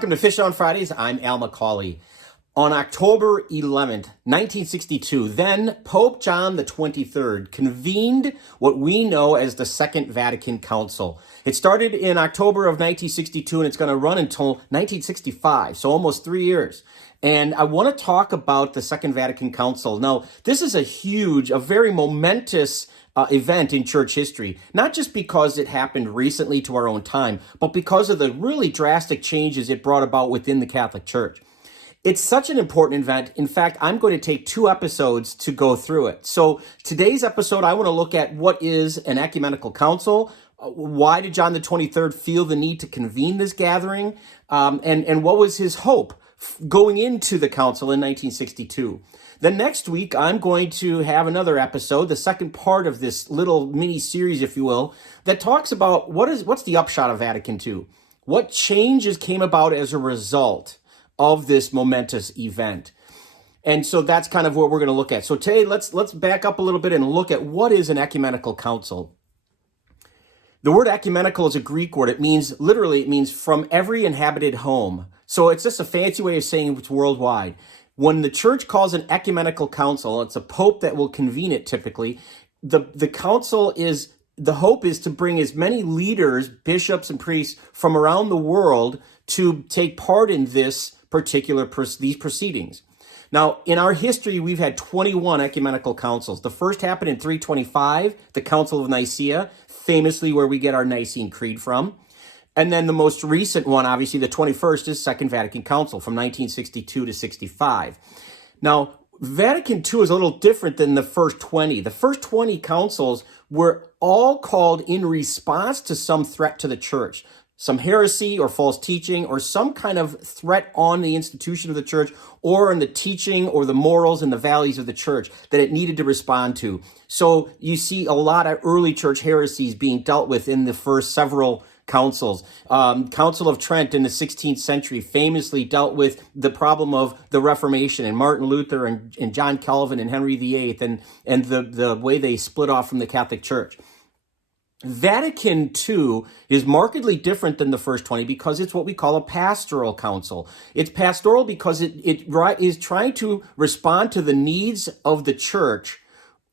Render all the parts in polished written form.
welcome to Fish on Fridays. I'm Al McCauley. On October 11th, 1962, then Pope John the 23rd convened what we know as the Second Vatican Council. It started in October of 1962 and it's going to run until 1965, so almost 3 years. And I want to talk about the Second Vatican Council. Now, this is a very momentous event in church history, not just because it happened recently to our own time, but because of the really drastic changes it brought about within the Catholic Church. It's such an important event. In fact, I'm going to take 2 episodes to go through it. So today's episode, I want to look at what is an ecumenical council. Why did John the 23rd feel the need to convene this gathering? And what was his hope going into the council in 1962? Then next week, I'm going to have another episode, the second part of this little mini series, if you will, that talks about what's the upshot of Vatican II? What changes came about as a result of this momentous event? And so that's kind of what we're going to look at. So today, let's back up a little bit and look at what is an ecumenical council. The word ecumenical is a Greek word. It means from every inhabited home. So it's just a fancy way of saying it's worldwide. When the church calls an ecumenical council, it's a pope that will convene it typically. The hope is to bring as many leaders, bishops and priests from around the world to take part in these proceedings. Now, in our history, we've had 21 ecumenical councils. The first happened in 325, the Council of Nicaea, famously where we get our Nicene Creed from. And then the most recent one, obviously the 21st, is Second Vatican Council from 1962 to 65. Now, Vatican II is a little different than the first 20. The first 20 councils were all called in response to some threat to the church, some heresy or false teaching or some kind of threat on the institution of the church or on the teaching or the morals and the values of the church that it needed to respond to. So you see a lot of early church heresies being dealt with in the first several councils. Council of Trent in the 16th century famously dealt with the problem of the Reformation and Martin Luther and John Calvin and Henry VIII and the way they split off from the Catholic Church. Vatican II is markedly different than the first 20 because it's what we call a pastoral council. It's pastoral because it is trying to respond to the needs of the church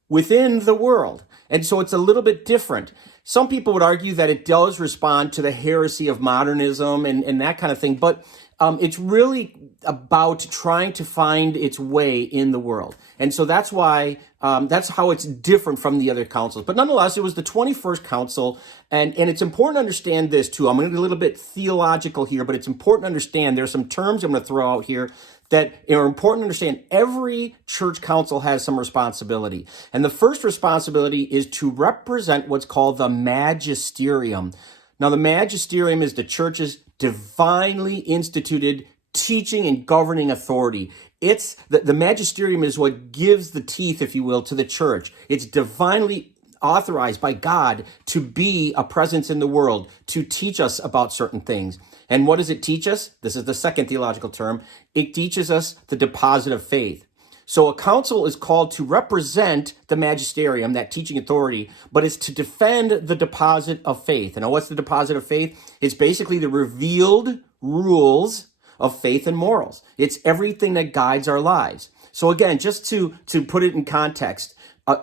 within the world. And so it's a little bit different. Some people would argue that it does respond to the heresy of modernism and that kind of thing, but it's really about trying to find its way in the world. And so that's why, that's how it's different from the other councils. But nonetheless, it was the 21st council, and it's important to understand this too. I'm going to get a little bit theological here, but it's important to understand there's some terms I'm going to throw out here that are important to understand. Every church council has some responsibility. And the first responsibility is to represent what's called the magisterium. Now, the magisterium is the church's divinely instituted teaching and governing authority. It's the magisterium is what gives the teeth, if you will, to the church. It's divinely authorized by God to be a presence in the world, to teach us about certain things. And what does it teach us? This is the second theological term. It teaches us the deposit of faith. So a council is called to represent the magisterium, that teaching authority, but it's to defend the deposit of faith. And what's the deposit of faith? It's basically the revealed rules of faith and morals. It's everything that guides our lives. So again, just to put it in context,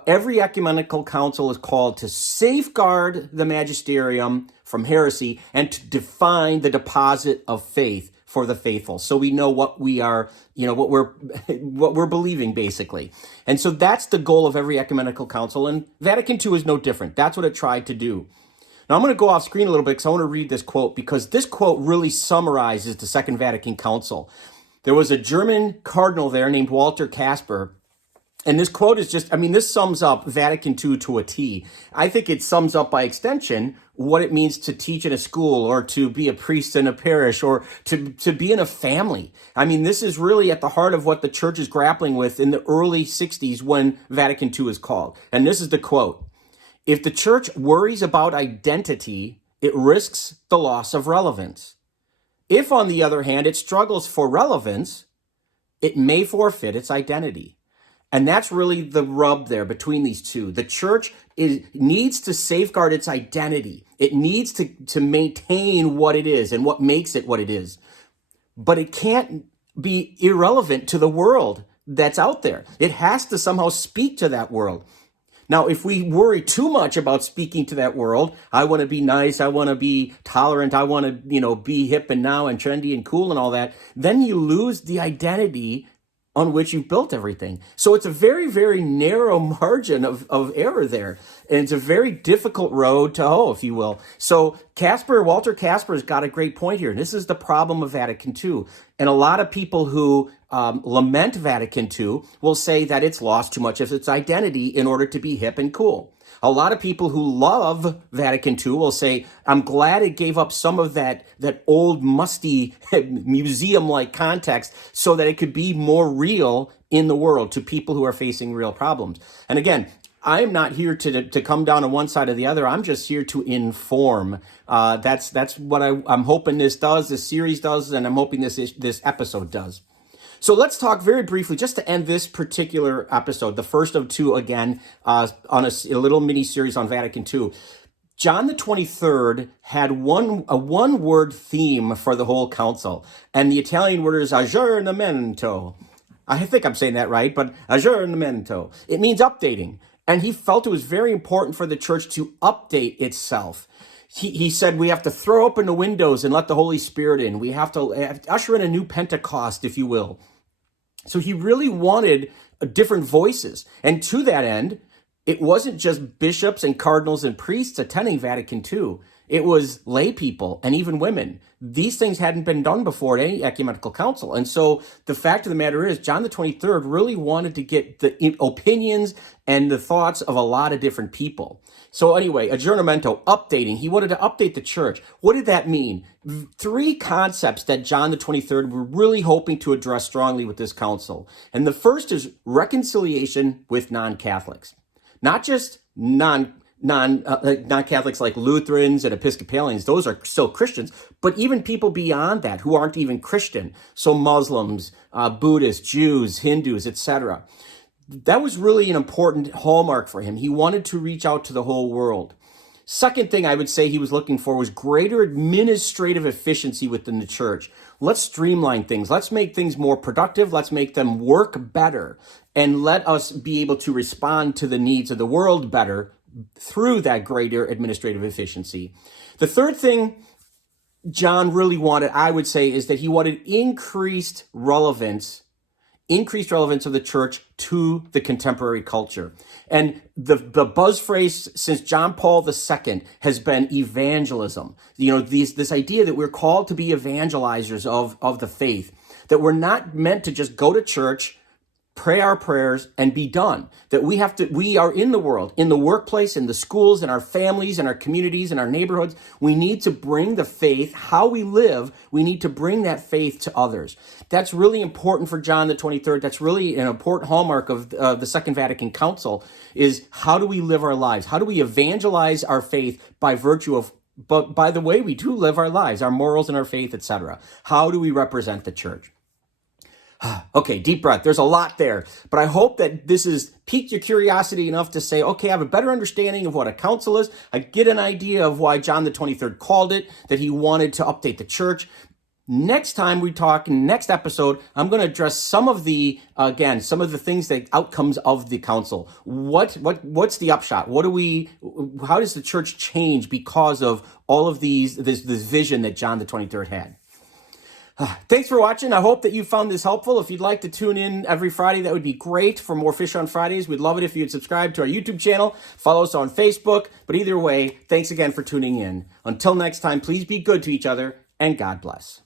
every ecumenical council is called to safeguard the magisterium from heresy and to define the deposit of faith for the faithful. So we know what we are, what we're believing basically. And so that's the goal of every ecumenical council. And Vatican II is no different. That's what it tried to do. Now I'm going to go off screen a little bit because I want to read this quote because this quote really summarizes the Second Vatican Council. There was a German cardinal there named Walter Kasper. And this quote is this sums up Vatican II to a T. I think it sums up by extension what it means to teach in a school or to be a priest in a parish or to be in a family. This is really at the heart of what the church is grappling with in the early 60s when Vatican II is called. And this is the quote. If the church worries about identity, it risks the loss of relevance. If, on the other hand, it struggles for relevance, it may forfeit its identity. And that's really the rub there between these two. The church needs to safeguard its identity. It needs to maintain what it is and what makes it what it is. but it can't be irrelevant to the world that's out there. It has to somehow speak to that world. Now, if we worry too much about speaking to that world, I want to be nice, I want to be tolerant, I want to, be hip and now and trendy and cool and all that, then you lose the identity on which you've built everything. So it's a very, very narrow margin of error there. And it's a very difficult road to hoe, if you will. So Walter Casper's got a great point here. This is the problem of Vatican II. And a lot of people who lament Vatican II will say that it's lost too much of its identity in order to be hip and cool. A lot of people who love Vatican II will say, I'm glad it gave up some of that old musty museum-like context so that it could be more real in the world to people who are facing real problems. And again, I'm not here to come down on one side or the other. I'm just here to inform. That's what I'm hoping this series does, and I'm hoping this episode does. So let's talk very briefly, just to end this particular episode, the first of two again, on a little mini series on Vatican II. John the 23rd had a one-word theme for the whole council, and the Italian word is aggiornamento. I think I'm saying that right, but aggiornamento. It means updating, and he felt it was very important for the church to update itself. He said we have to throw open the windows and let the Holy Spirit in. We have to usher in a new Pentecost, if you will. So he really wanted different voices. And to that end, it wasn't just bishops and cardinals and priests attending Vatican II. It was lay people and even women. These things hadn't been done before at any ecumenical council. And so the fact of the matter is, John the 23rd really wanted to get the opinions and the thoughts of a lot of different people. So anyway, aggiornamento, updating. He wanted to update the church. What did that mean? Three concepts that John the 23rd were really hoping to address strongly with this council. And the first is reconciliation with non-Catholics. Not just non-Catholics like Lutherans and Episcopalians, those are still Christians, but even people beyond that who aren't even Christian. So Muslims, Buddhists, Jews, Hindus, etc. That was really an important hallmark for him. He wanted to reach out to the whole world. Second thing I would say he was looking for was greater administrative efficiency within the church. Let's streamline things. Let's make things more productive. Let's make them work better. And let us be able to respond to the needs of the world better through that greater administrative efficiency. The third thing John really wanted, I would say, is that he wanted increased relevance of the church to the contemporary culture. And the buzz phrase since John Paul II has been evangelism. This idea that we're called to be evangelizers of the faith, that we're not meant to just go to church, pray our prayers, and be done. That we are in the world, in the workplace, in the schools, in our families, in our communities, in our neighborhoods. We need to bring the faith, how we live, we need to bring that faith to others. That's really important for John the 23rd. That's really an important hallmark of the Second Vatican Council, is how do we live our lives? How do we evangelize our faith by virtue of, but by the way we do live our lives, our morals and our faith, etc. How do we represent the church? Okay, deep breath. There's a lot there, but I hope that this has piqued your curiosity enough to say, okay, I have a better understanding of what a council is. I get an idea of why John the 23rd called it, that he wanted to update the church. Next time we talk, in the next episode, I'm going to address some of the things, the outcomes of the council. What's the upshot? How does the church change because of all of this vision that John the 23rd had? Thanks for watching. I hope that you found this helpful. If you'd like to tune in every Friday, that would be great. For more Fish on Fridays, we'd love it if you'd subscribe to our YouTube channel, follow us on Facebook. But either way, thanks again for tuning in. Until next time, please be good to each other, and God bless.